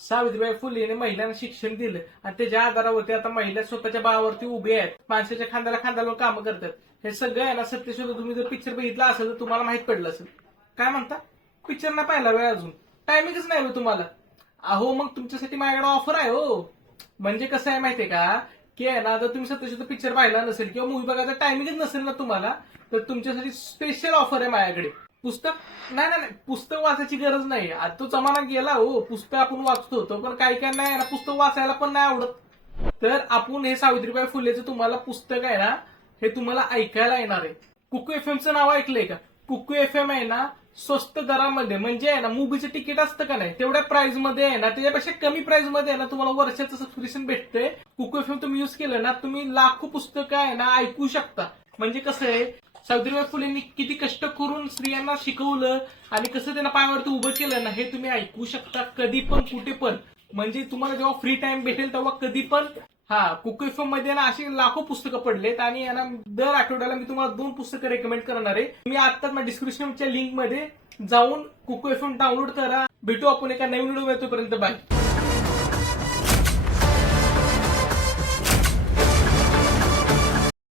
सावित्रीबाई फुलेने महिलांना शिक्षण दिलं आणि त्याच्या आधारावरती आता महिला स्वतःच्या बाळावरती उभे आहेत, माणसाच्या खांद्याला खांदा लावून कामं करतात. हे सगळं आहे ना सत्यशोध तुम्ही जर पिक्चर बघितला असेल तर तुम्हाला माहित पडलं असेल. काय म्हणता? पिक्चर नाही पाहिला वेळ अजून, टायमिंगच नाही हो तुम्हाला. अहो मग तुमच्यासाठी माझ्याकडे ऑफर आहे हो. म्हणजे कसं आहे माहितीये का की आहे ना, जर तुम्ही सत्यशोध पिक्चर पाहिला नसेल किंवा मूवी बघायचा टायमिंगच नसेल ना तुम्हाला, तर तुमच्यासाठी स्पेशल ऑफर आहे माझ्याकडे. पुस्तक नाही नाही नाही, पुस्तक वाचायची गरज नाही. आता तो जमाना गेला हो, पुस्तक आपण वाचतो होतो, पण काही काय नाही ना पुस्तक वाचायला पण नाही आवडत. तर आपण हे सावित्रीबाई फुलेचं तुम्हाला पुस्तक आहे ना, हे तुम्हाला ऐकायला येणार आहे. कुकू एफएमचं नाव ऐकलंय का? कुकू एफएम आहे ना स्वस्त दरामध्ये, म्हणजे आहे ना मूवीचं तिकीट असतं का नाही तेवढ्या प्राइस मध्ये आहे ना, त्याच्यापेक्षा कमी प्राइस मध्ये आहे ना तुम्हाला वर्षाचं सबस्क्रिप्शन भेटतंय. कुकू एफएम तुम्ही युज केलं ना, तुम्ही लाखो पुस्तकं आहे ना ऐकू शकता. म्हणजे कसं आहे, सावित्रीबाई फुलेंनी किती कष्ट करून स्त्रियांना शिकवलं आणि कसं त्यांना पायावरती उभं केलं ना, हे तुम्ही ऐकू शकता कधी पण कुठे पण. म्हणजे तुम्हाला जेव्हा फ्री टाइम भेटेल तेव्हा कधी पण. हा, कुकू एफएम मध्ये ना अशी लाखो पुस्तकं पडलेत आणि ना दर आठवड्याला मी तुम्हाला 2 पुस्तकं रेकमेंड करणार आहे. तुम्ही आता माझ्या डिस्क्रिप्शनच्या लिंक मध्ये जाऊन कुकू एफएम डाउनलोड करा. भेटू आपण एका नवीन व्हिडिओ. तोपर्यंत बाय.